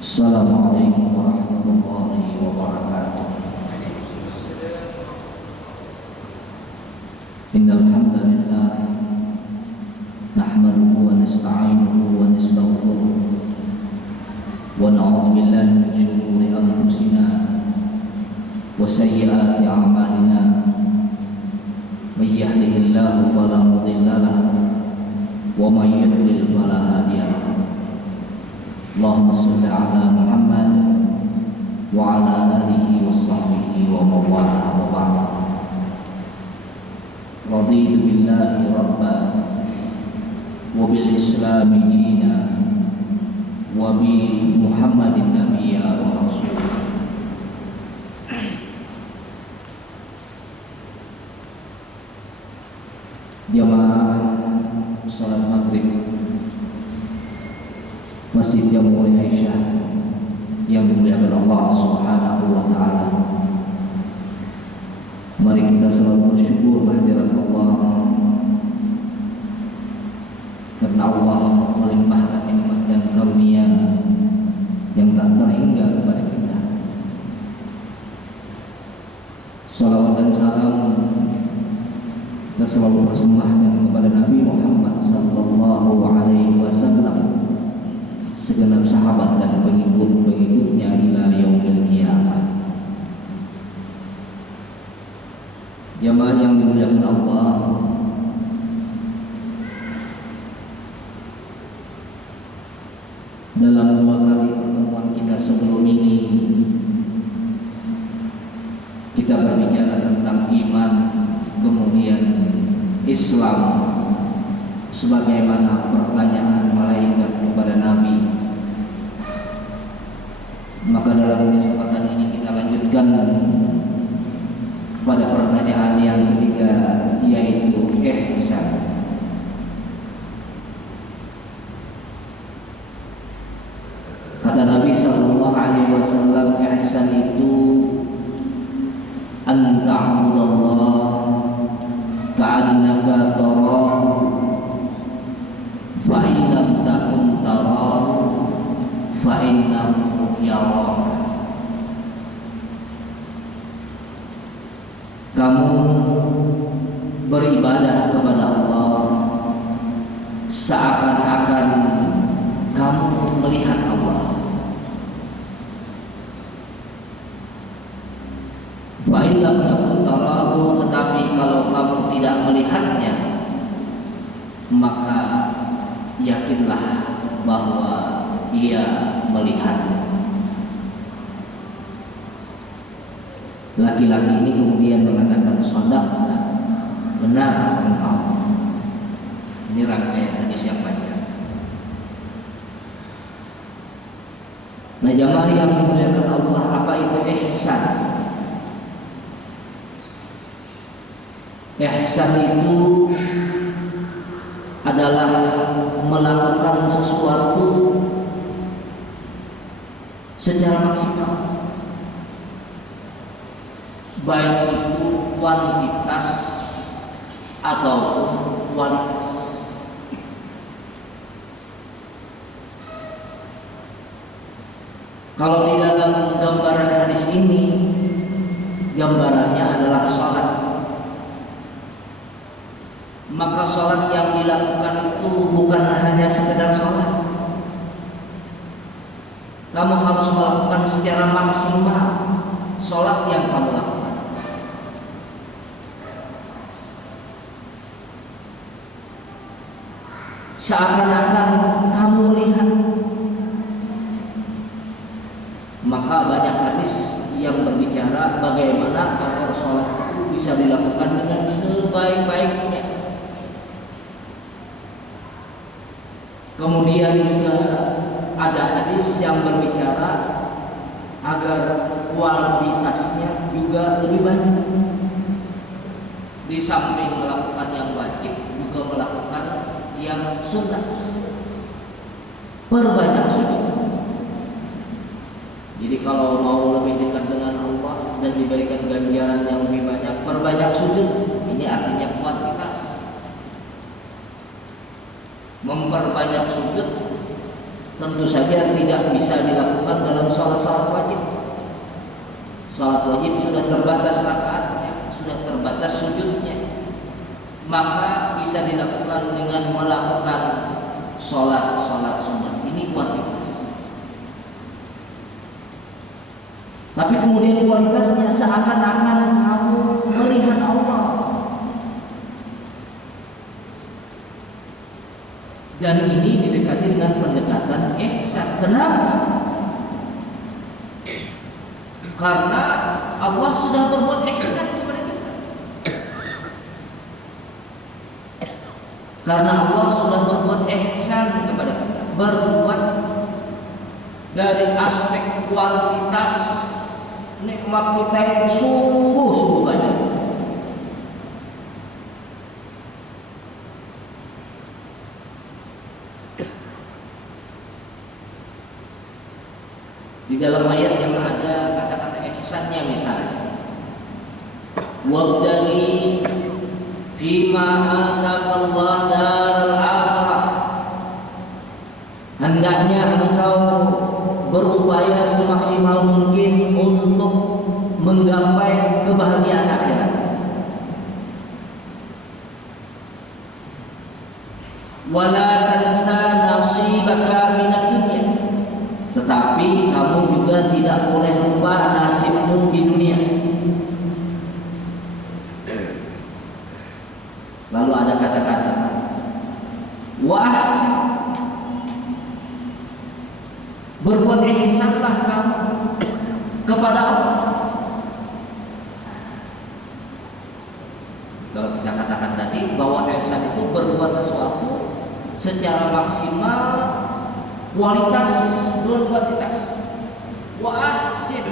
Assalamualaikum warahmatullahi wabarakatuh. Innal hamdalillah nahmaduhu wa nasta'inuhu wa nastaghfiruh wa na'udzu billahi min shururi anfusina wa sayyiati a'malina. May yahdihillahu fala mudilla lahu wa may yudlil fala hadiya lahu. Allahumma shalli ala Muhammad wa ala alihi wa sahbihi wa mawala wa ba'd. Raditu billahi rabban wa bil islami dina wa bi Muhammadin nabiyya wa rasul. Jamaah salat maghrib Masjid Jamu Aisyah yang dimuliakan Allah Subhanahu wa taala. Mari kita selalu bersyukur kehadirat Allah karena Allah melimpahkan nikmat dan karunia yang tak terhingga kepada kita. Salawat dan salam kita selalu persembahkan kepada Nabi Muhammad sallallahu alaihi wasallam, segenap sahabat dan pengikut-pengikutnya ila yaumil qiyamah. Jamaah yang dimuliakan Allah, dalam dua kali pertemuan kita sebelum ini kita berbicara tentang iman, kemudian Islam, sebagaimana pertanyaan malaikat kepada Nabi. Maka dalam kesempatan ini kita lanjutkan pada pertanyaan yang ketiga, yaitu ihsan. Kata Nabi sallallahu alaihi wasallam, ihsan itu an ta'budallah ka'annaka tarahu fa in lam takun tarahu fa innahu yaraka. Kamu beribadah kepada Allah seakan-akan kamu melihat Allah. Fa in lam takun tarahu, tetapi kalau kamu tidak melihatnya, maka yakinlah bahwa ia melihatnya. Laki-laki ini kemudian mengatakan, shadaqta, benar engkau. Ini rangkaian hadis yang panjang. Nah, jamaah yang dimuliakan Allah, apa itu ihsan? Ihsan itu adalah melakukan sesuatu secara maksimal, baik itu kuantitas ataupun kualitas. Kalau di dalam gambaran hadis ini, gambarannya adalah sholat. Maka sholat yang dilakukan itu bukan hanya sekedar sholat. Kamu harus melakukan secara maksimal sholat yang kamu lakukan. Seakan-akan kamu melihat. Maka banyak hadis yang berbicara bagaimana agar sholat itu bisa dilakukan dengan sebaik-baiknya. Kemudian juga ada hadis yang berbicara agar kualitasnya juga lebih banyak. Di samping melakukan yang wajib, juga melakukan yang sunnah. Perbanyak sujud. Jadi kalau mau lebih dekat dengan Allah dan diberikan ganjaran yang lebih banyak, perbanyak sujud. Ini artinya kuantitas. Memperbanyak sujud tentu saja tidak bisa dilakukan dalam salat wajib. Salat wajib sudah terbatas rakaatnya, sudah terbatas sujudnya, maka bisa dilakukan dengan melakukan salat sunat. Ini kuantitas. Tapi kemudian kualitasnya seakan-akan kamu melihat Allah. Dan ini didekati dengan pendekatan ihsan. Kenapa? Karena Allah sudah berbuat ihsan kepada kita. Karena Allah sudah berbuat ihsan kepada kita. Berbuat dari aspek kuantitas nikmat kita yang sungguh banyak. Di dalam ayat yang ada kata-kata ihsannya misalnya, wabtaghi fima ataqallah daral akhirah, hendaknya engkau berupaya semaksimal mungkin untuk menggapai kebahagiaan akhirat. Wala tansa nasibaka minad dunya, tetapi kamu juga tidak boleh lupa nasibmu di dunia. Lalu ada kata-kata wa ahsin, berbuat ihsanlah kamu kepada Allah. Kalau kita katakan tadi bahwa ihsan itu berbuat sesuatu secara maksimal, kualitas dan kuantitas. Wa ahsin,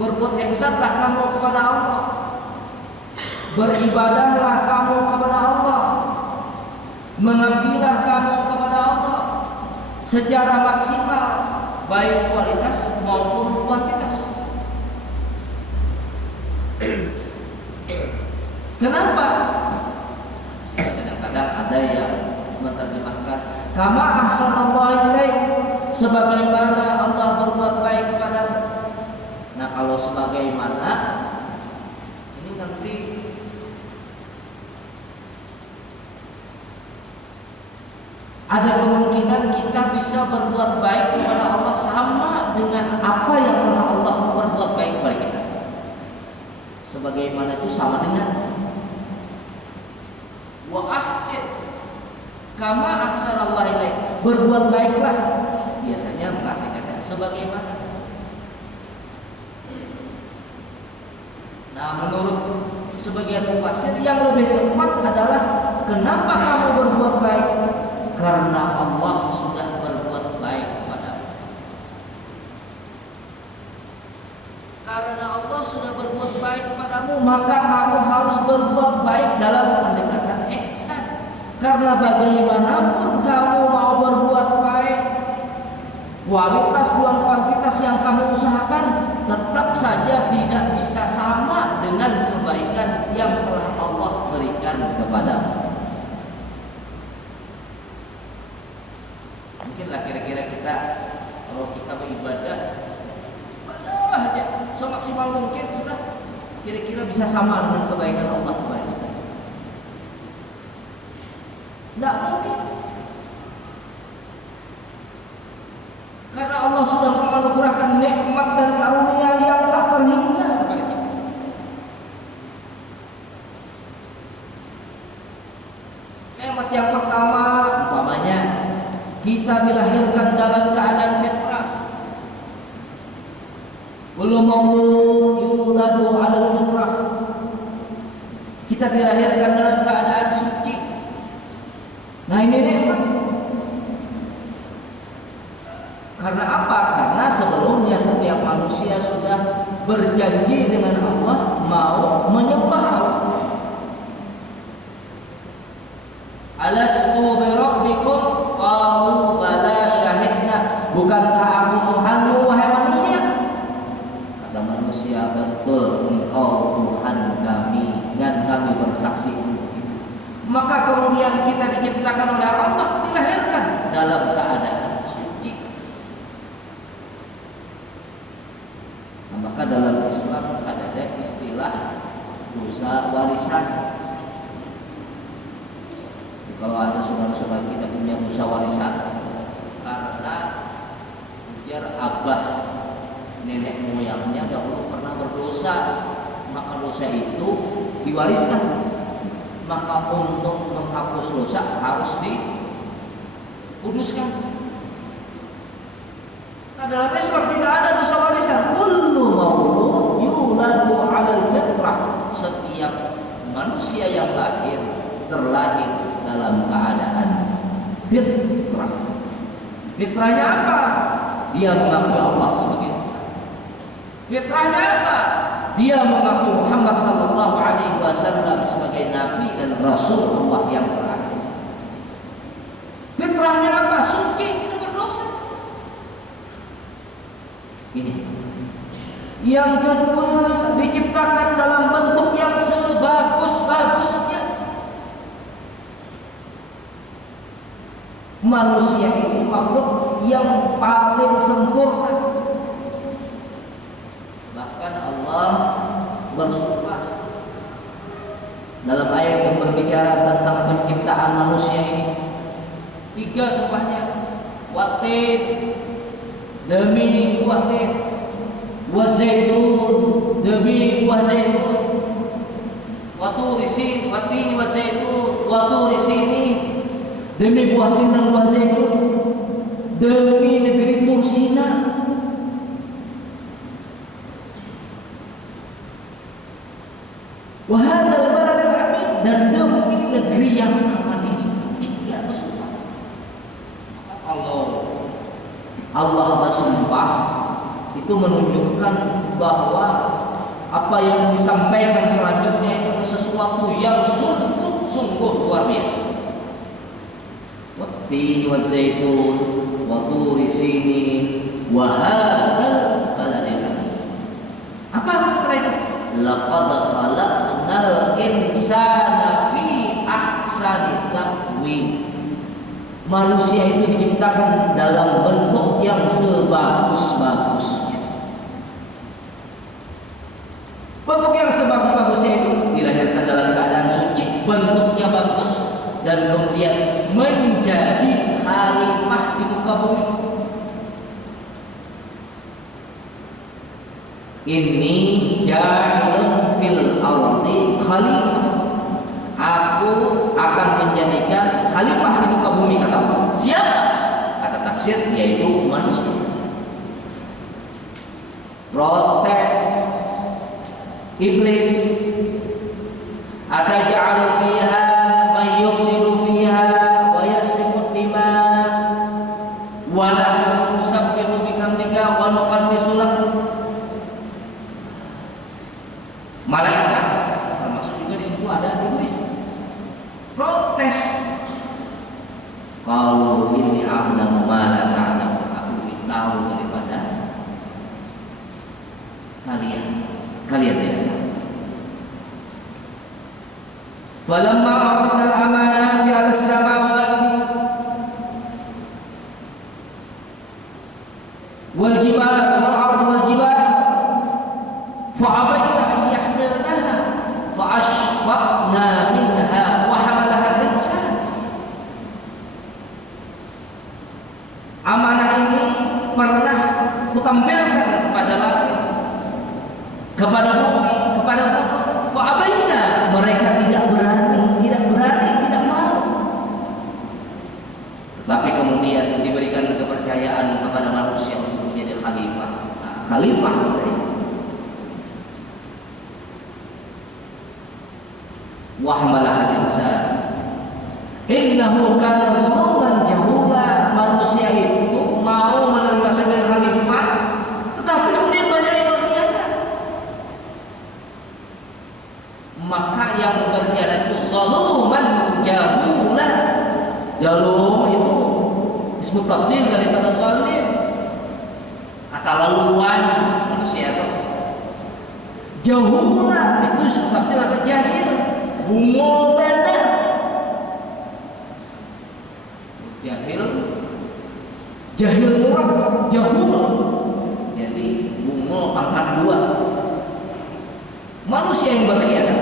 berbuat ihsanlah kamu kepada Allah, beribadahlah kamu kepada Allah, mengabdilah kamu kepada Allah secara maksimal, baik kualitas maupun kuantitas. Kenapa? Kadang-kadang ada yang menerjemahkan kama ahsanallahu ilaik, sebagaimana Allah berbuat baik kepadamu. Nah, kalau sebagaimana ini nanti ada kemungkinan kita bisa berbuat baik kepada Allah sama dengan apa yang telah Allah berbuat baik kepada kita. Sebagaimana itu sama dengan wa ahsin kama ahsanallahu ilaik, berbuat baiklah. Biasanya mengartikan sebagaimana. Nah, menurut sebagian mufassir yang lebih tepat adalah kenapa kamu berbuat baik? Karena Allah sudah berbuat baik kepadamu. Karena Allah sudah berbuat baik kepadamu, maka kamu harus berbuat baik dalam pendekatan ihsan. Karena bagaimanapun kamu mau berbuat baik, kualitas dan kuantitas yang kamu usahakan tetap saja tidak bisa sama dengan kebaikan yang telah Allah berikan kepadamu. Mungkinlah kira-kira kita kalau kita beribadah aja semaksimal mungkin sudah kira-kira bisa sama dengan kebaikan Allah kepada kita. Tidak mungkin. Karena Allah sudah menganugerahkan nikmat dan karunia yang tak terhingga kepada kita. Nikmat yang pertama, umpamanya kita dilahirkan dalam keadaan fitrah. Kullu maulud yuladu 'alal fitrah. Kita dilahirkan dalam keadaan suci. Nah, ini nikmat. Karena apa? Karena sebelumnya setiap manusia sudah berjanji dengan Allah mau menyembah Allah. Alastu bi rabbikum qalu bala syahidna, bukankah aku Tuhanmu wahai manusia? Kata manusia, betul, engkau Tuhan kami dan kami bersaksi. Maka kemudian kita diciptakan oleh Allah, dilahirkan dalam keadaan suci. Nah, maka dalam Islam ada istilah dosa warisan. Kalau ada saudara-saudara kita punya dosa warisan karena biar abah nenek moyangnya dahulu pernah berdosa, maka dosa itu diwariskan. Maka untuk menghapus dosa harus dikuduskan. Nah, dalam Islam tidak ada dosa warisan. Kullu maulud yuladu 'alal fitrah. Setiap manusia yang lahir terlahir dalam keadaan fitrah. Fitrahnya apa? Dia mengakui Allah sebagai Tuhan. Fitrahnya apa? Dia mengakui Muhammad sallallahu alaihi wasallam sebagai nabi dan rasul Allah yang terakhir. Fitrahnya apa? Suci, tidak berdosa. Ini. Yang kedua, diciptakan dalam bentuk yang sebagus-bagusnya. Manusia ini makhluk yang paling sempurna. Bahkan Allah bersumpah dalam ayat yang berbicara tentang penciptaan manusia ini. 3 sumpahnya. Watin, demi buah tin, wazaitun, demi buah zaitun, waturisin, watini wazaitun, waturisini, demi buah tin dan buah zaitun, demi negeri Tursina. Wahadal baladil amin, dan demi negeri yang aman ini. 3 bersumpah. Allah bersumpah itu menunjukkan bahwa apa yang disampaikan selanjutnya itu sesuatu yang sungguh luar biasa. Wattini wazaitun wa turi sinin wa hadzal baladil amin. Apa setelah itu? Laqad khalaqnal insana fi ahsani taqwim. Manusia itu diciptakan dalam bentuk yang sebagus-bagusnya. Bentuk yang sebagus-bagusnya itu dilahirkan dalam keadaan suci, bentuknya bagus, dan kemudian menjadi khalifah di muka bumi. Inni ja'ilun fil ardi khalifah. Aku akan menjadikan khalifah di muka bumi, kata Allah. Siapa? Kata tafsir yaitu manusia. Protes iblis. Ataj'alu fiha may yufsidu fiha wa yasfiku dima wa nahnu nusabbihu bihamdika wa nuqaddisu lak. Malaikat termasuk juga di situ ada iblis. Protes. Kalau ini a'lamu ma la ta'lamu, aku lebih tahu daripada kalian. Kalian tidak tahu. Falamma aradna al-amanati 'ala as-samawati wal jibali wal ardi wal jibali fa'abayna an yahmilnaha fa'ashfaqna minha wa hamalaha al-insan. Amanah ini pernah kutampilkan kepada langit, kepada bumi, kepada gunung. Fa'abayna, mereka tidak berani, tidak mau. Tetapi kemudian diberikan kepercayaan kepada manusia untuk menjadi khalifah. Nah, khalifah wahmalah al-insan innahu kana zaluman jahula. Manusia itu mau menerima sebagai khalifah, tetapi kemudian banyak yang berkhianat. Maka yang berkhianat itu zaluman jahula. Jalum itu disebut takdir daripada zalim, kata laluan manusia itu. Jahula itu disebut takdir daripada jahil, bungul bener. Jahil, jahil murakkab, jahul. Jadi bungo pangkat 2. Manusia yang berkhianat.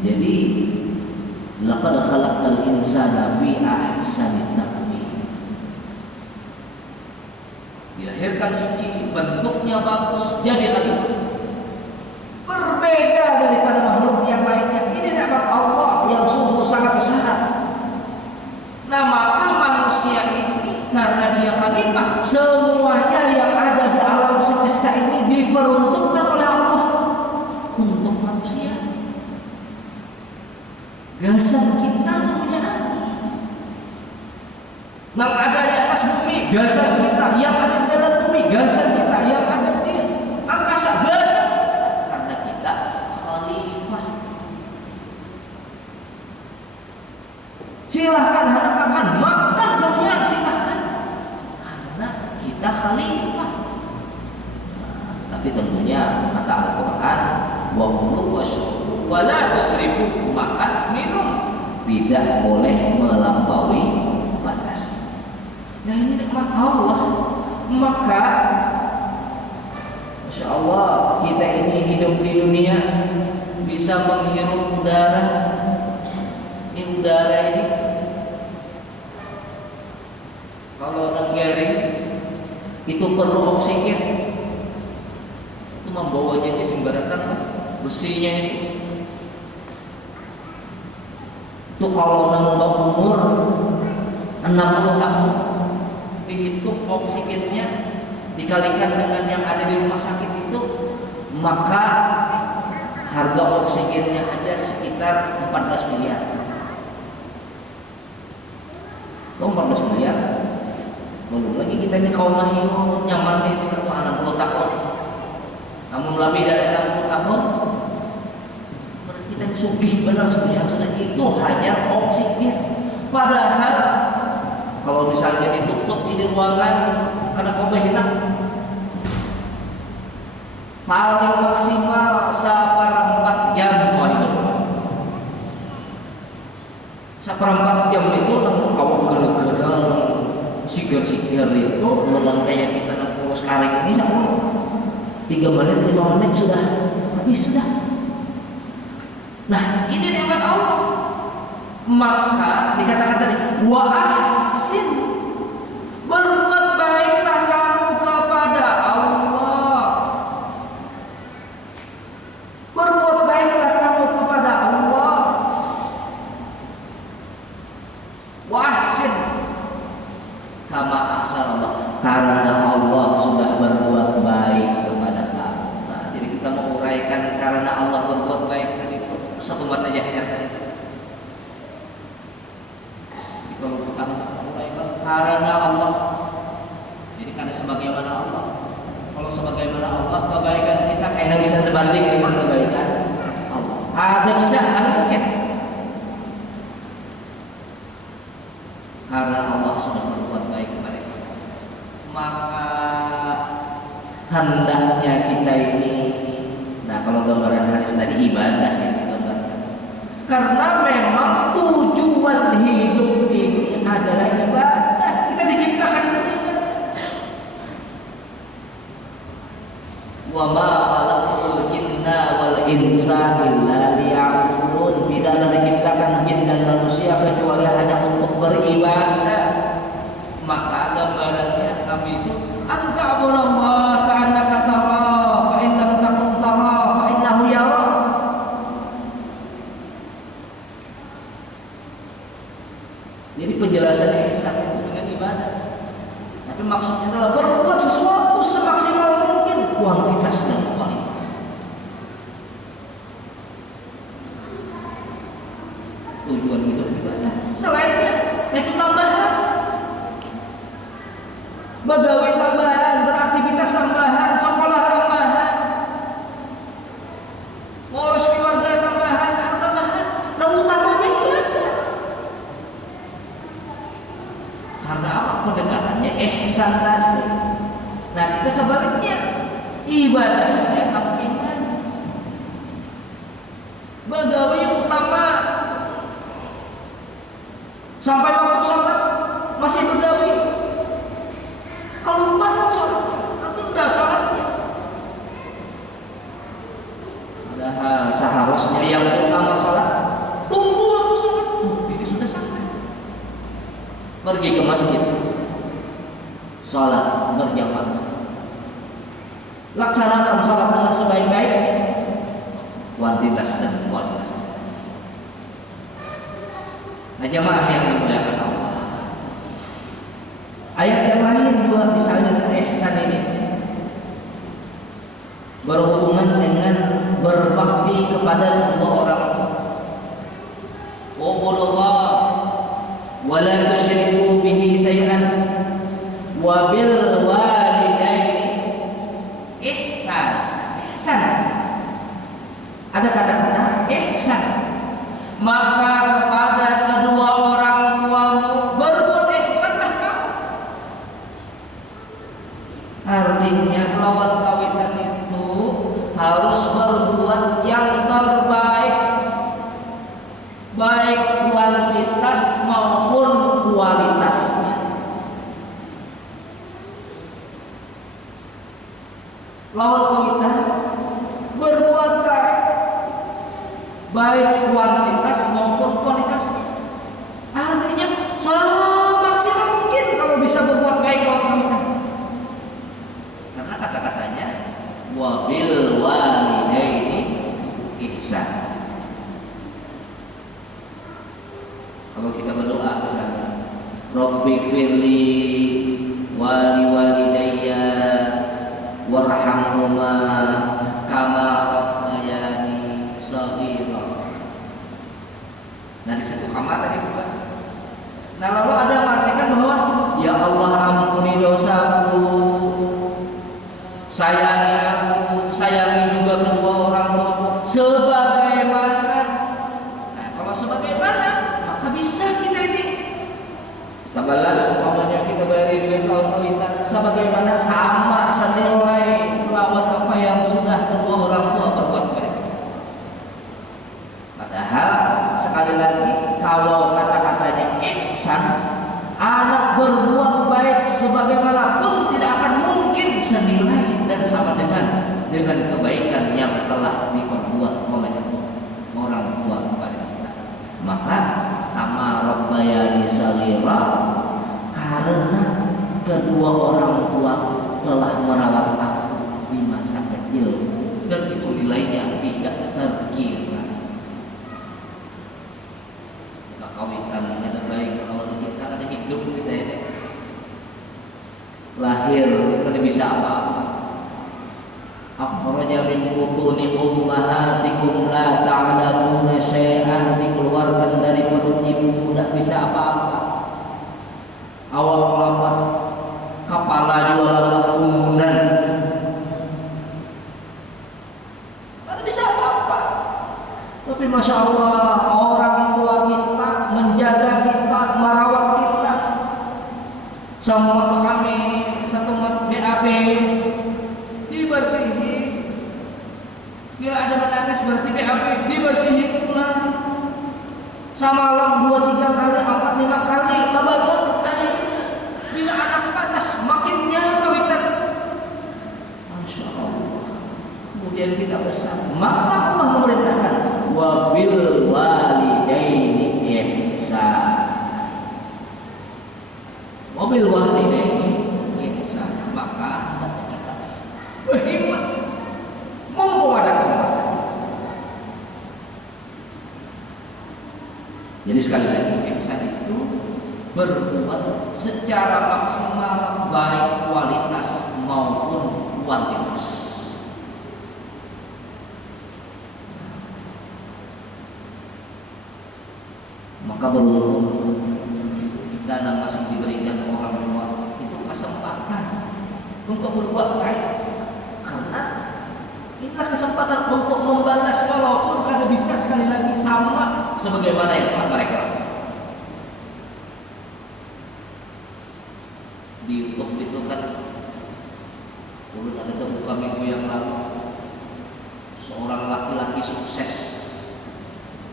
Jadi laqad khalaqnal insana fi ahsani taqwim. Dilahirkan suci, bentuknya bagus, jadi khalifah. Berbeda daripada makhluk yang lainnya. Ini nikmat Allah yang sungguh sangat besar. Nah, maka manusia ini karena dia khalifah, semuanya yang ada di alam semesta ini diperuntukkan oleh Allah untuk manusia. Gasan kita semuanya yang ada di atas bumi, gasan kita. Yang ada di dalam bumi, gasan kita. Yang ada di angkasa, gasan kita. Karena kita khalifah. Silahkan hendak makan semuanya, silahkan. Karena kita khalifah. Tapi tentunya kata Al-Quran, wa kulu washrabu wa la tusrifu, makan minum tidak boleh melampaui batas. Nah, ini nikmat Allah. Maka Masya Allah, kita ini hidup di dunia bisa menghirup udara. Ini udara ini kalau garing itu perlu oksigen. Itu membawanya ke simbaratan besinya itu kalau nambah umur 60 tahun dihitung oksigennya dikalikan dengan yang ada di rumah sakit itu, maka harga oksigennya aja sekitar 14 miliar. 14 miliar. Belum lagi kita ini kaum mahyun nyaman itu 60 tahun. Namun lebih dari 60 tahun kita sugih benar sebenarnya. Sudah itu hanya oksigen. Padahal kalau misalnya ditutup ini ruangan ada pembehina paling maksimal 1/4 jam. Itu 1/4 jam itu awak gerak-gerak sigar-sigar itu melang kayak kita 60 sekarang ini sama 3 menit 5 menit sudah habis sudah. Nah, ini nikmat Allah. Maka dikatakan tadi, wa ahsin, berbuat baiklah kamu kepada Allah. Berbuat baiklah kamu kepada Allah. Wa ahsin kama ahsanallah, karena Allah sudah berbuat baik kepada kamu. Nah, jadi kita mau uraikan karena Allah berbuat baik tadi itu satu mat aja tadi. Kalau kita uraikan karena Allah, jadi karena sebagaimana Allah. Kalau sebagaimana Allah, kebaikan kita kayaknya bisa sebanding dengan kebaikan Allah. Ada bisa, ada mungkin. Karena Allah sudah berbuat baik kepada kita, maka hendaknya kita ini, nah kalau gambaran hadis tadi ibadah yang digambarkan, karena memang tujuan hidup ini adalah ibadah. Kita diciptakan untuk ibadah. Wa ma khalaqtul jinna wal insa illa liya'budun. Tidaklah diciptakan jin dan manusia kecuali hanya untuk beribadah. Maka gambarannya Nabi itu anta'budallaha ka'annaka tarahu fa in lam takun tarahu fa innahu yara. Jadi penjelasan ihsan itu dengan ibadah. Tapi maksudnya adalah berbuat sesuatu semaksimal mungkin, kuantitas dan kualitas. Tujuan hidup ibadah. Selainnya, itu tambahan. Pegawai tambahan, beraktivitas tambahan, sekolah tambahan, ngurus keluarga tambahan, harta tambahan. Nah, utamanya ibadah. Karena apa? Pendekatannya ihsan tadi. Nah, kita sebaliknya ibadahnya sampingan. bergawi utama. Sampai waktu sholat masih bergawi. Kalau lupa kan sholat, atau udah sholatnya. Padahal seharusnya yang utama sholat, tunggu waktu sholat. Ini sudah sampai. Pergi ke masjid, sholat berjamaah. Laksanakan sholat dengan sebaik-baik, kuantitas dan kualitas. Nah, jamaah yang dimuliakan Allah, ayat yang lain juga misalnya dengan ihsan ini berhubungan dengan berbakti kepada kedua orang tua. Ubudullah wa la tusyriku bihi syai'an wa bil walidaini ihsan. Ihsan. Ada kata-kata ihsan. Maka kepada kedua orang tuamu berbuat ihsanlah kamu. Artinya lawan kawitan itu harus berbuat yang terbaik, baik kuantitas maupun kualitasnya. Lawan kawitan berbuat baik, baik kuantitas maupun kualitasnya. Artinya semaksimal mungkin kalau bisa berbuat baik lawan kawitan. Karena kata-katanya wabil walidaini ihsan. Kalau kita berdoa misalnya, Rabbighfirli wali walidayya warhamhuma kama rabbayani shaghira. Nah, di situ kama tadi bukan. Nah, lalu ada mengartikan bahwa ya Allah ampuni dosaku, sayangi aku, sayangi juga kedua orang tuaku sebagaimana. Nah, kalau sebagaimana maka bisa kita ini kita balas umpamanya kita beri duit lawan kawitan sebagaimana sama senilai lawan apa yang sudah kedua orang tua berbuat kepada kita. Padahal sekali lagi kalau kata-katanya ihsan, anak berbuat baik sebagaimanapun tidak akan mungkin senilai dan sama dengan kebaikan yang telah diperbuat oleh orang tua kepada kita. Maka kama rabbayani shaghira, karena kedua orang tua telah merawat aku di masa kecil dan itu nilainya tidak terkira. Nah, kawitan ada baik kalau kita ada hidup kita ini lahir kada bisa apa-apa. Akhraja min butuni ummahatikum la ta'lamuna syai'an, dikeluarkan dari perut ibu tidak bisa apa-apa. Awak lemah, kepala juga lemah, ummunan. Tidak bisa apa-apa. Tapi masya Allah, orang tua kita menjaga kita, merawat kita. Semua kami satu BAB dibersihi. Bila ada menangis berarti BAB dibersihi pula. Samalam 2-3 kali, 4-5 kali tabangun. Bila anak panas makinnya kawitan. Masya Allah. Kemudian kita besar, maka Allah memerintahkan wabil walidaini ihsan. Wabil walidaini ihsan. Maka kata berhimmat mumpung ada kesempatan. Jadi sekali lagi ihsan itu berbuat secara maksimal baik kualitas maupun kuantitas. Maka beruntung kita masih diberikan orang tua itu kesempatan untuk berbuat baik, karena inilah kesempatan untuk membalas walaupun kada bisa sekali lagi sama sebagaimana yang telah mereka lakukan. Di YouTube itu kan dulu ada beberapa minggu yang lalu seorang laki-laki sukses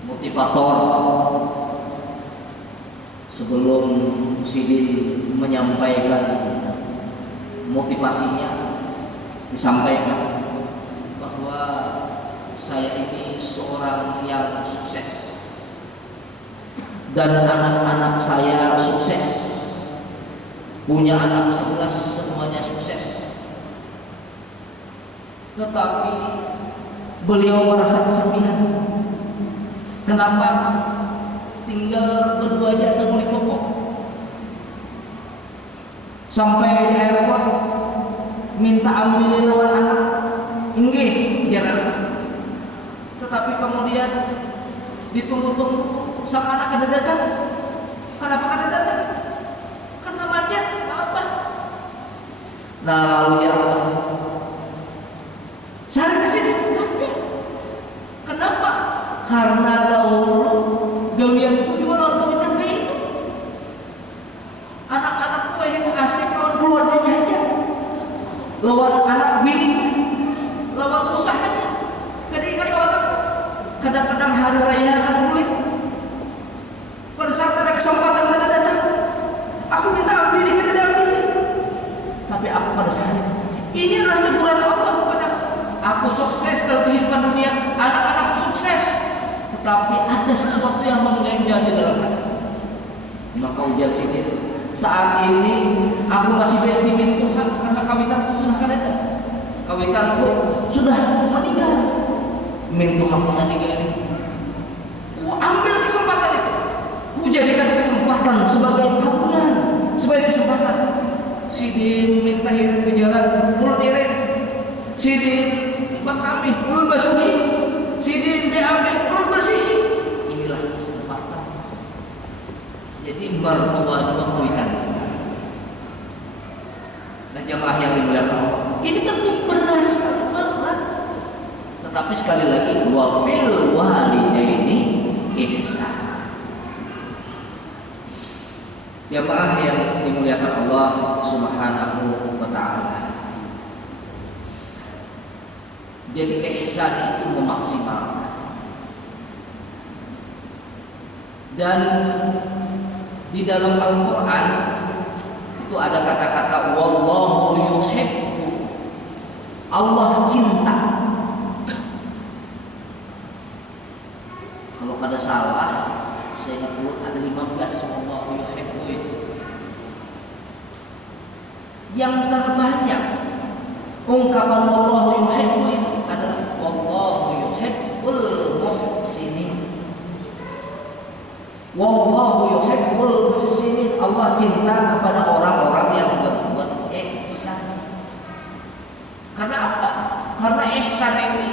motivator. Sebelum Sidin menyampaikan motivasinya, disampaikan bahwa saya ini seorang yang sukses dan anak-anak saya sukses, punya anak 11 semuanya sukses. Tetapi beliau merasa kesepian. Kenapa? Tinggal berdua aja tak boleh pokok. Sampai di airport minta ambilin lawan anak, inggih jarak. Tetapi kemudian ditunggu-tunggu sang anak kada datang. Kenapa kada datang? Karena macet, apa? Nah lalu dia apa? Cari ke sini, kenapa? Karena dahulu gawianku juga lawan kawitan kayak itu. Anak-anakku yang asik lawan keluarganya aja, lawan anak bininya, lawan usahanya. Kada ingat lawan aku. Kadang-kadang hari raya kada boleh. Pada saat ada kesempatan kada datang, aku minta ambil, kada ambil. Tapi aku pada saat ini adalah teguran Allah kepada aku sukses dalam kehidupan dunia, anak-anakku sukses. Tetapi ada sesuatu yang mengganjal di dalam hati. Maka ujar Sidin, saat ini aku masih besimin Tuhan karena kawitanku sudah kada. Kawitanku sudah meninggal. Min Tuhan pun meninggal. Ku ambil kesempatan itu. Ku jadikan kesempatan sebagai tabungan, sebagai kesempatan. Sidin minta irin ke jalan, ulun irin. Sidin kami, ulun basuhi. Sidin BAB, ulun bersihi. Inilah kesempatan. Jadi mertua dua kawitan. Nah jamaah yang dimuliakan Allah, ini tentu berat sekali, berat. Tetapi sekali lagi, wabil walidaini ihsan. Jamaah yang dimuliakan Allah Subhanahu wa ta'ala. Jadi ihsan itu memaksimalkan. Dan di dalam Al-Quran itu ada kata-kata wallahu yuhibbu. Allah cinta. Kalau kada salah, saya ingat dulu ada 15 wallahu yuhibbu itu. Yang terbanyak ungkapan wallahu yuhibbu itu adalah wallahu yuhibbul muhsinin. Wallahu yuhibbul muhsinin. Allah cinta kepada orang-orang yang berbuat ihsan. Karena apa? Karena ihsan ini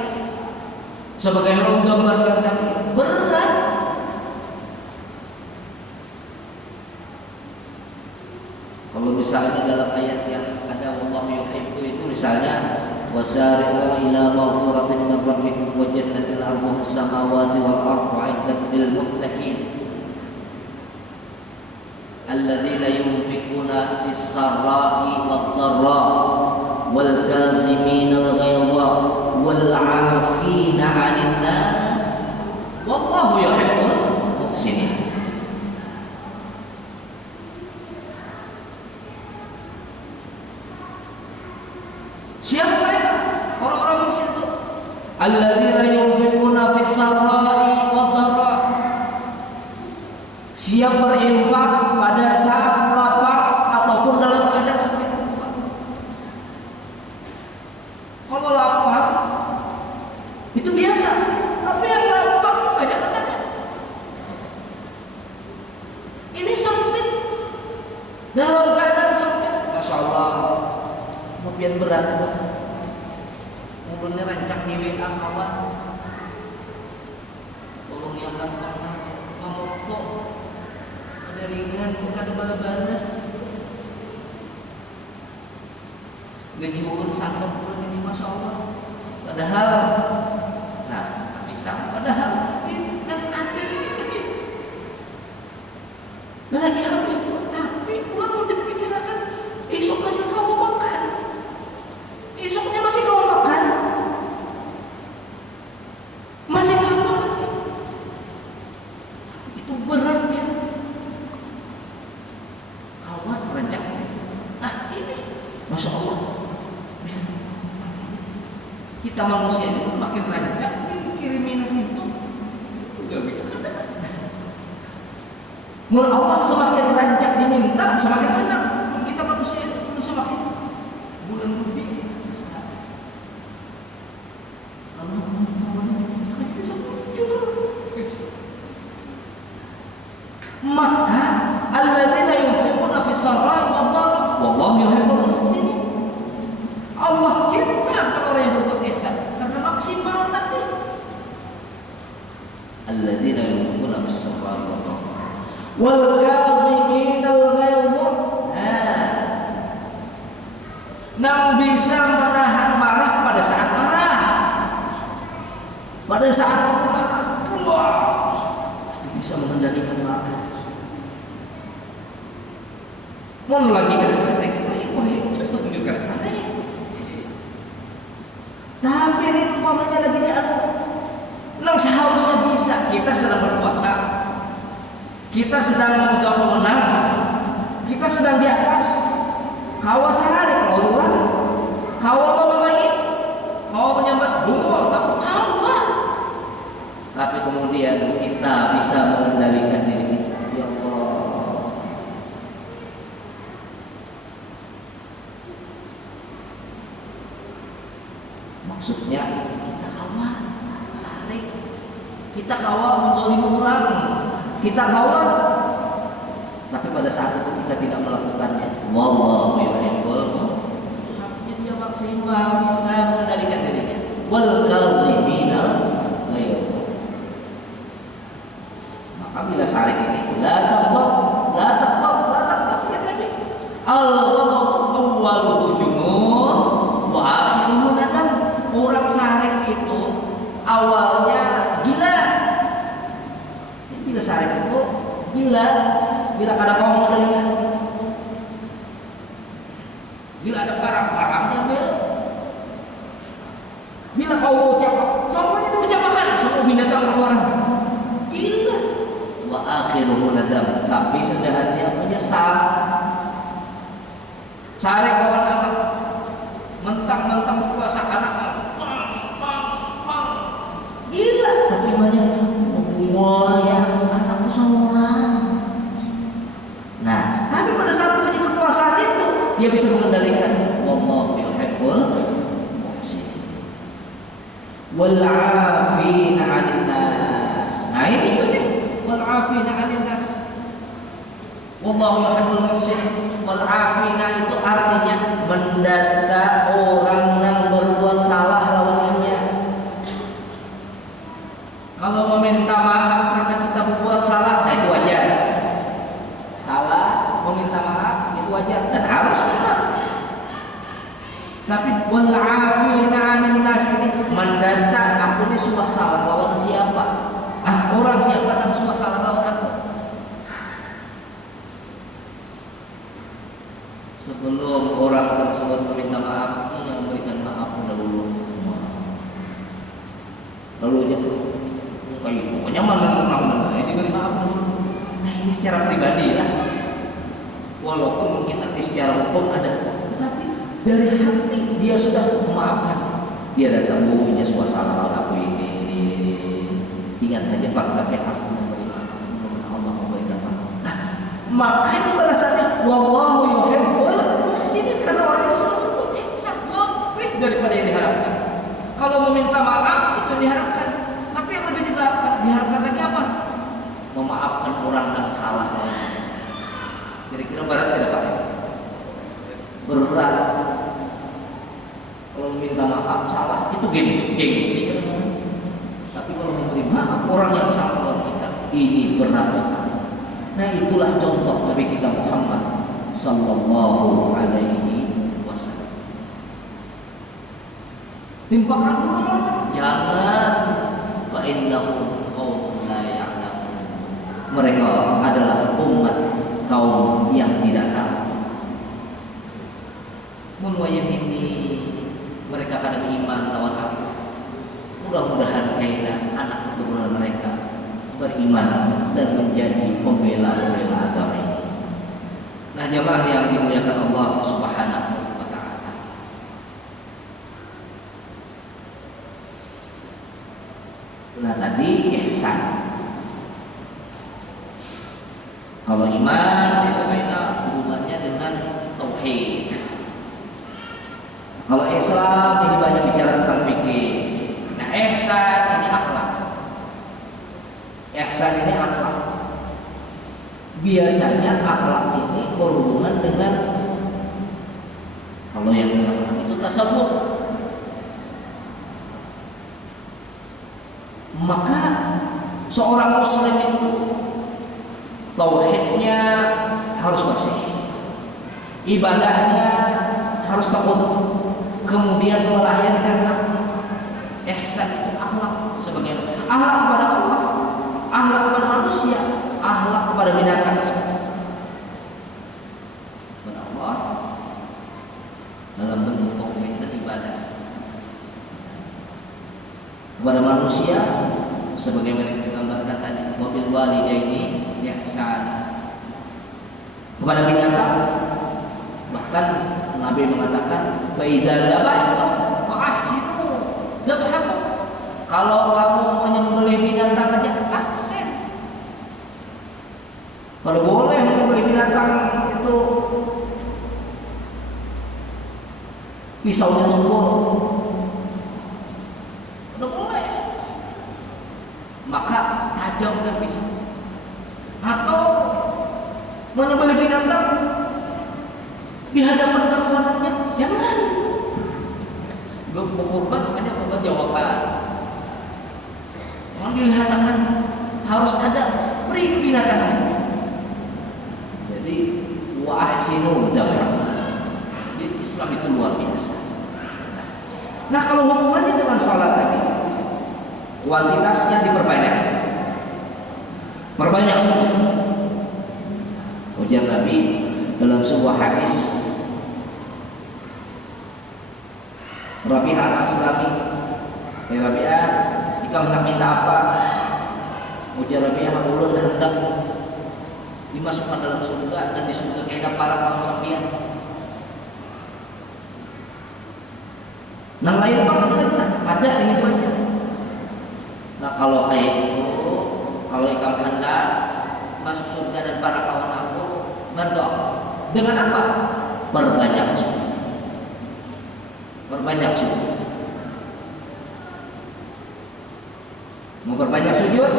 sebagaimana menggambarkan tadi berat. Kalau misalnya dalam ayat yang ada wallahu yuhibbu itu misalnya wasari'u ila maghfiratin min rabbikum wa jannatin 'arduha as-samawati wal ardu 'iddat lil muttaqin alladzina yunfikuna fis sarra'i wad dharra wal kazimina al ghaidha wal 'afina 'anil nas wallahu yuhibbul muhsinin. Siapa mereka? Orang-orang muhsin itu alladzina yunfikuna fis sarra'i wad dharra. Siap berinfak pada saat lapar ataupun dalam keadaan sakit. Kalau lapar itu biasa, tapi yang lapar itu banyak katanya. Ini sempit, dalam keadaan sempit. Masya Allah, kemudian berat itu. Mulutnya rancak di WA kawan, tolong yang kan pernah memoto ada ringan, ada balas. Gaji ulun sangat bulan ini, masya Allah. Padahal, nah bisa. Padahal ini dan ada ini begitu. Lagi habis itu, tapi ulun mau dipikirkan esok masih kau makan. Esoknya masih kau makan. Masih lama lagi. Masya Allah, kita manusia itu makin rancak dikirimin itu. Gak bisa katakan. Menurut Allah semakin rancak diminta, semakin senang. Kita manusia itu semakin bulan lebih. Maka alladzina yunfiquna fis sarai wad dharra wallahu yuhibbul muhsinin. Allah cinta kepada orang yang berbuat ihsan karena maksimal tadi. Alladzina yunfiquna fis sarai wad dharra wal kazimin al ghaiz. Yang bisa menahan marah pada saat marah. Pada saat marah, bisa mengendalikan marah. Mau lagi kada sampai, wah itu setuju kada sampai. Tapi ini umpamanya lagi di nang seharusnya bisa. Kita sedang berpuasa, kita sedang memegang pemenang, kita sedang di atas. Kawa sehari, kau ulang, kawa mau main, kawa menyambat bunga, tapi kawa. Tapi kemudian kita bisa mengendalikan diri. Ya Allah. Maksudnya kita kawa sehari, kita kawa menzalimi orang, kita kawa. Tapi pada saat itu kita tidak melakukannya. Wallahu yuhibbul muhsinin. Dia maksimal bisa mengendalikan dirinya. Wal kaziminal ghaiz. Maka bila syarif ini la taqtab ya Nabi. Al-ghadab awwaluhu junun wa akhiruhu nadam. Orang syarif itu awalnya gila. Bila syarif itu gila. Bila ada kaum mengendalikan, bila ada barang-barang diambil, bila kau ucap, semuanya diucapkan, semua binatang orang, gila. Wa akhiruhu nadam, tapi sudah hatinya menyesal. Cari kawan anak, mentang-mentang puasa anak, gila. Tapi banyak, ya anakku seorang. Nah, tapi pada saat punya kekuasaan itu dia bisa mengendalikan. Wallahu yuhibbul muhsinin. Wal 'afina 'anil nas. Nah, ini juga wal 'afina 'anil nas. Wallahu yuhibbul muhsinin. Wal 'afina itu artinya mendata orang yang berbuat salah lawannya. Kalau meminta maaf karena kita berbuat salah, nah itu wajar. Salah, meminta maaf itu wajar dan harus benar. Tapi wal 'afina 'anil nas ini mendata aku ini suah salah lawan siapa? Orang siapa yang suah salah lawan aku? Sebelum orang tersebut meminta maaf, ia memberikan maaf dahulu. Lalu dia pokoknya mana diberi maaf dulu. Nah ini secara pribadi lah. Walaupun mungkin nanti secara hukum ada, tetapi dari hati dia sudah memaafkan. Dia datang bukunya suasana aku ini. Ingat saja Pak, tapi aku memberi maaf. Allah memberikan maaf. Nah, makanya balasannya wallahu yuhibbul muhsinin, karena orang itu selalu berbuat ihsan, lebih daripada yang diharapkan. Kalau meminta maaf itu diharapkan, tapi yang lebih diharapkan lagi apa? Memaafkan orang yang salah. Kira-kira berat tidak Pak? Berat. Kalau meminta maaf salah itu gengsi. Tapi kalau memberi maaf orang yang salah lawan kita, ini berat sekali. Nah itulah contoh Nabi kita Muhammad sallallahu alaihi wasallam. Timpakan dulu jangan, fa innahum qaumun la ya'lamun. Mereka adalah umat kaum yang tidak tahu. Mun wayah ini mereka kadang iman lawan aku. Mudah-mudahan kaitan anak keturunan mereka beriman dan menjadi pembela agama ini. Nah jamaah yang dimuliakan Allah Subhanahu wa ta'ala, Nah tadi ihsan. Kalau iman itu kaitan hubungannya dengan tauhid. Kalau Islam ini banyak bicara tentang fikih. Nah ihsan ini akhlak. Ihsan ini akhlak. Biasanya akhlak ini berhubungan dengan kalau yang kita kenal itu tasawuf. Maka seorang muslim itu tauhidnya harus bersih, ibadahnya harus takut, kemudian melahirkan akhlak. Ihsan itu akhlak sebagai akhlak kepada Allah, akhlak kepada manusia, akhlak kepada binatang kepada Allah dalam bentuk tauhid dan ibadah. Kepada manusia sebagaimana kita gambarkan tadi, wabil walidaini ihsan. Kepada binatang bahkan Nabi mengatakan fa idza dzabhtum fa ahsinu dzabhakum. Kalau kamu menyembelih binatang aja ahsin. Kalau boleh menyembelih binatang itu pisaunya tumpul, udah boleh, maka tajamkan pisau. Atau menyembelih binatang di hadapan kawanannya, jangan. Berkorban hanya korban jawaban. Kalau dilihatkan harus ada beri ke binatang. Jadi wa ahsinu dzabhakum. Islam itu luar biasa. Nah kalau hubungannya dengan sholat tadi, kuantitasnya diperbanyak, perbanyak sujud. Ujar Nabi dalam sebuah hadis, Rabi'ah al-Aslami, Rabi'ah, jika hendak minta apa? Ujar Rabi'ah, ulun hendak dimasukkan dalam surga, dan di surga kaidah para kaum sampian. Nang lain ada dengan banyak. Nah kalau kayak itu, kalau ikam hendak masuk surga dan para kawan aku berdoa dengan apa? Perbanyak sujud. Perbanyak sujud. Mau perbanyak sujud,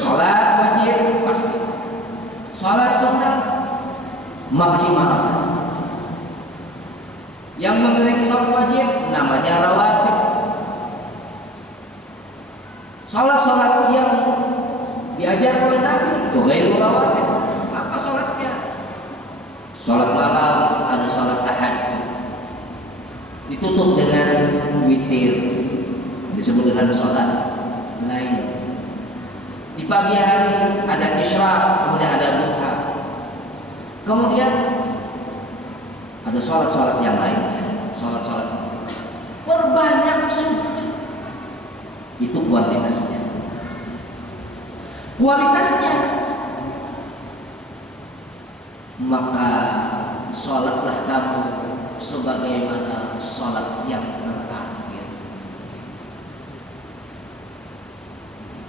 sholat wajib pasti. Sholat sunnah maksimal. Yang mengiringi sholat wajib namanya rawatib. Sholat yang diajar oleh Nabi itu ghairu rawatib. Apa sholatnya? Sholat malam ada sholat tahajud, ditutup dengan witir, disebut dengan sholat lain. Di pagi hari ada isyraq, kemudian ada duha, kemudian ada sholat-sholat yang lainnya, sholat-sholat perbanyak sujud. Itu kuantitasnya. Kualitasnya, maka sholatlah kamu sebagaimana sholat yang terakhir.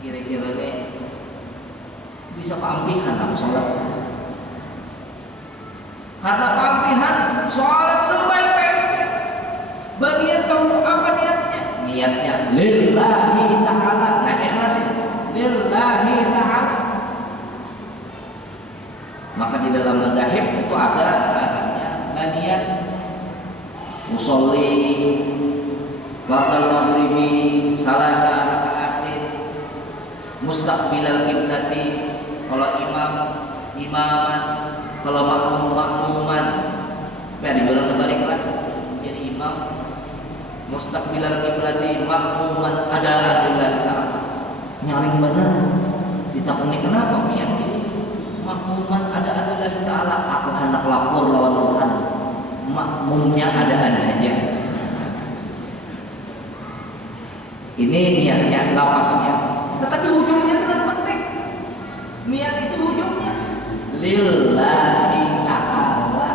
Kira-kira ini bisa keambihan apa sholat? Karena keambihan sholat sebaik-baiknya. Bagian kamu apa niatnya? Niatnya lillahi ta'ala. Nah ikhlas itu lillahi ta'ala. Maka di dalam madzhab itu ada katanya niat usolli waqtal maghribi salasa rakaatin mustaqbilal qiblati. Kalau imaman, kalau makmuman, dibilang terbaliklah. Jadi imam mustaqbilal qiblati, makmuman adalah lillahi ta'ala. Nyaring benar. Ditakuni kenapa pian gini? Makmuman ada lillahi ta'ala. Aku hendak lapor lawan Tuhan. Makmumnya ada aja. Ini niatnya, nafasnya. Tetapi ujungnya itu kan penting. Niat itu ujungnya lillahi ta'ala.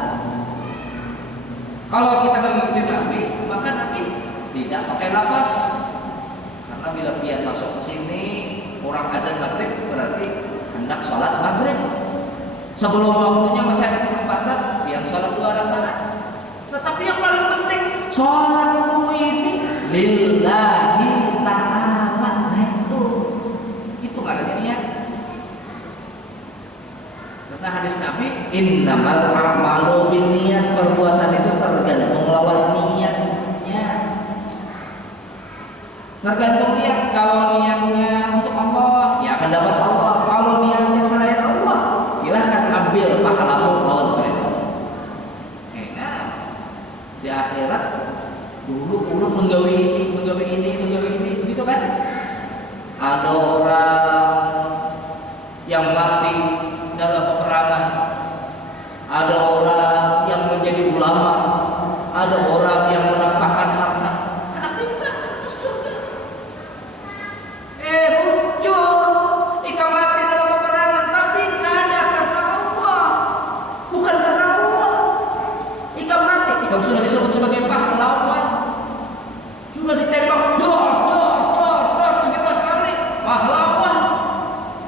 Kalau kita mengikuti Nabi, maka Nabi tidak pakai lafaz, karena Maka bila pian masuk ke sini, orang azan maghrib berarti hendak sholat maghrib. Sebelum waktunya masih ada kesempatan, pian sholat 2 rakaat. Tetapi yang paling penting, sholatku ini lillahi ta'ala. Nah itu nggak ada niat. Karena hadis Nabi, innamal a'malu binniyat, perbuatan itu tergantung lawan niatnya. Tergantung niat. Kalau niatnya untuk Allah, ya akan dapat Allah. Kalau niatnya selain Allah, silahkan ambil pahalamu lawan selain Allah. Enak. Di akhirat dulu ulun menggawe ini, begitu kan? Ada orang yang mati dalam peperangan, ada orang yang menjadi ulama, ada orang yang menampakkan harta. Anak minta masuk surga. Muncul ikan mati dalam peperangan, tapi tidak ada karena Allah, bukan karena Allah. Ikan mati, ikan sudah disebut sebagai pahlawan, sudah ditembak dor 17 kali, pahlawan.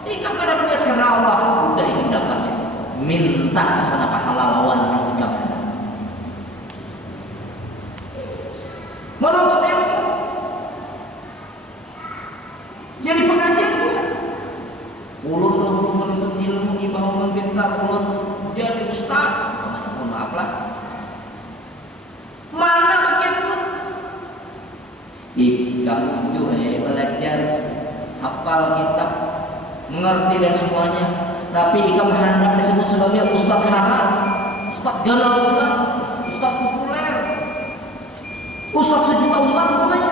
Ikan pada melihat karena Allah, udah ingin dapat sih, minta sana pahlawan yang ikan. Menuntut ilmu, jadi pengajar pun. Ulun dulu menuntut ilmu, imam ulun pintar, ulun jadi ustaz. Mohon maaf lah. Mana bagian ulun? Kamu juga belajar, hafal kitab, mengerti dan semuanya. Tapi ikam hendak disebut sebagai ustaz haram, ustaz galau, ustaz populer, ustaz sejuta umat pokoknya.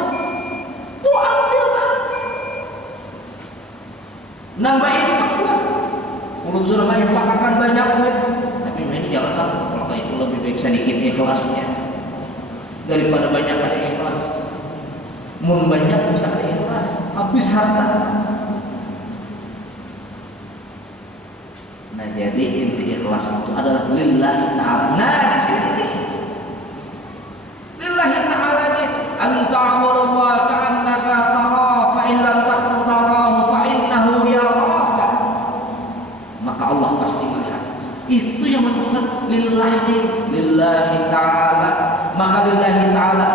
Tuh ambil pahala di situ. Nambah infak juga. Ulun sudah menginfakkan banyak duit, tapi ini jangan tahu kalau itu lebih baik sedikit ikhlasnya daripada banyak kali ikhlas. Mun banyak bisa ikhlas, habis harta. Nah, jadi inti ikhlas itu adalah lillahi ta'ala. Nah, di sini lillahi ta'ala nya anta'budallaha ka'annaka tarahu fa in lam takun tarahu fa innahu yaraka. Maka Allah pasti melihat. Itu yang menentukan lillahi ta'ala. Maka lillahi ta'ala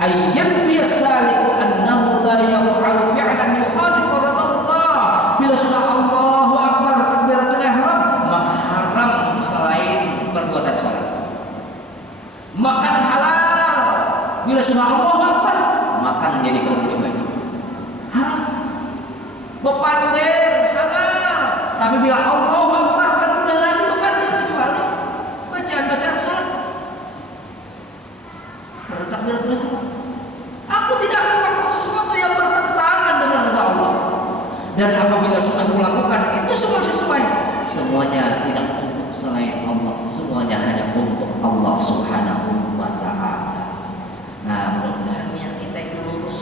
ayyan yasaliku annahu la yaf'alu fi'lan yukhalifu ridallah. Bila sudah Allahu akbar takbiratul ihram, maka haram selain perbuatan salat. Makan halal. Bila sudah Allahu akbar, makan jadi berboleh lagi. Haram. Bepandir halal. Tapi bila Allahu akbar kan boleh lagi bepandir, kecuali bacaan salat. Karena takbiratul ihram, aku tidak akan melakukan sesuatu yang bertentangan dengan ridha Allah. Dan apabila sudah melakukan itu semua sesuai, semuanya tidak untuk selain Allah, semuanya hanya untuk Allah Subhanahu wa ta'ala. Nah, mudah-mudahan niat kita itu lurus,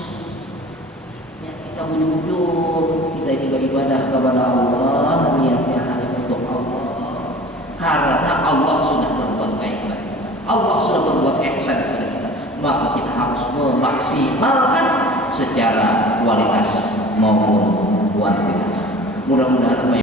niat kita bujur, kita ini beribadah kepada Allah, niatnya hanya untuk Allah. Karena Allah sudah berbuat baik kepada kita, Allah sudah berbuat ihsan kepada kita, maka kita harus memaksimalkan secara kualitas maupun kuantitas. Mudah-mudahan